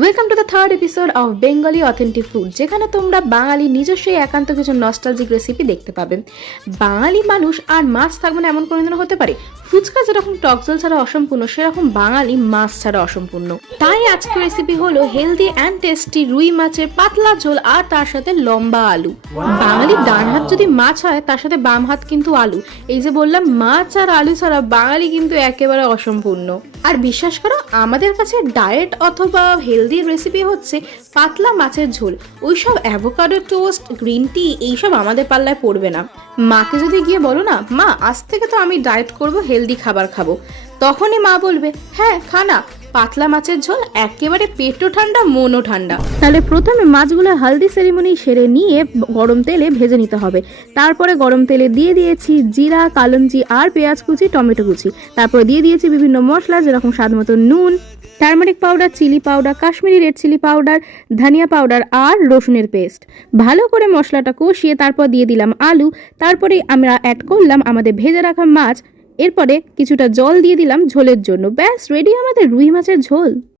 Welcome to the third episode of Bengali authentic food, যেখানে তোমরা বাঙালি নিজস্ব একান্ত কিছু নস্টালজিক রেসিপি দেখতে পাবে। বাঙালি মানুষ আর মাছ থাকবে না এমন কোনোদিনও হতে পারে? ফুচকা যেরকম টকজল ছাড়া অসম্পূর্ণ, সেরকম বাঙালি মাছ ছাড়া অসম্পূর্ণ। তাই আজকের রেসিপি হলো হেলদি অ্যান্ড টেস্টি রুই মাছের পাতলা ঝোল আর তার সাথে লম্বা আলু। বাঙালির ডান হাত যদি মাছ হয়, তার সাথে বাম হাত কিন্তু আলু। এই যে বললাম, মাছ আর আলু ছাড়া বাঙালি কিন্তু একেবারে অসম্পূর্ণ। আর বিশ্বাস করো, আমাদের কাছে ডায়েট অথবা হেলদি রেসিপি হচ্ছে পাতলা মাছের ঝোল। ওইসব অ্যাভোকাডো টোস্ট, গ্রিন টি এইসব আমাদের পাল্লায় পড়বে না। মাকে যদি গিয়ে বলো না, মা আজ থেকে তো আমি ডায়েট করব, হেলদি খাবার খাবো, তখনই মা বলবে হ্যাঁ খানা, পাতলা মাছের ঝোল, একেবারে পেটও ঠান্ডা মনও ঠান্ডা। তাহলে প্রথমে মাছগুলো হালদি সেরিমনি সেরে নিয়ে গরম তেলে ভেজে নিতে হবে। তারপরে গরম তেলে দিয়ে দিয়েছি জিরা, কালঞ্জি আর পেঁয়াজ কুচি, টমেটো কুচি। তারপরে দিয়ে দিয়েছি বিভিন্ন মশলা, যেরকম স্বাদ মতো নুন, turmeric powder, chilli powder, Kashmiri red chilli powder, ধনিয়া পাউডার আর রসুনের পেস্ট। ভালো করে মশলাটা কষিয়ে তারপর দিয়ে দিলাম আলু। তারপরে আমরা অ্যাড করলাম আমাদের ভেজে রাখা মাছ। এরপরে কিছুটা জল দিয়ে দিলাম ঝোলের জন্য। ব্যাস রেডি আমাদের রুই মাছের ঝোল।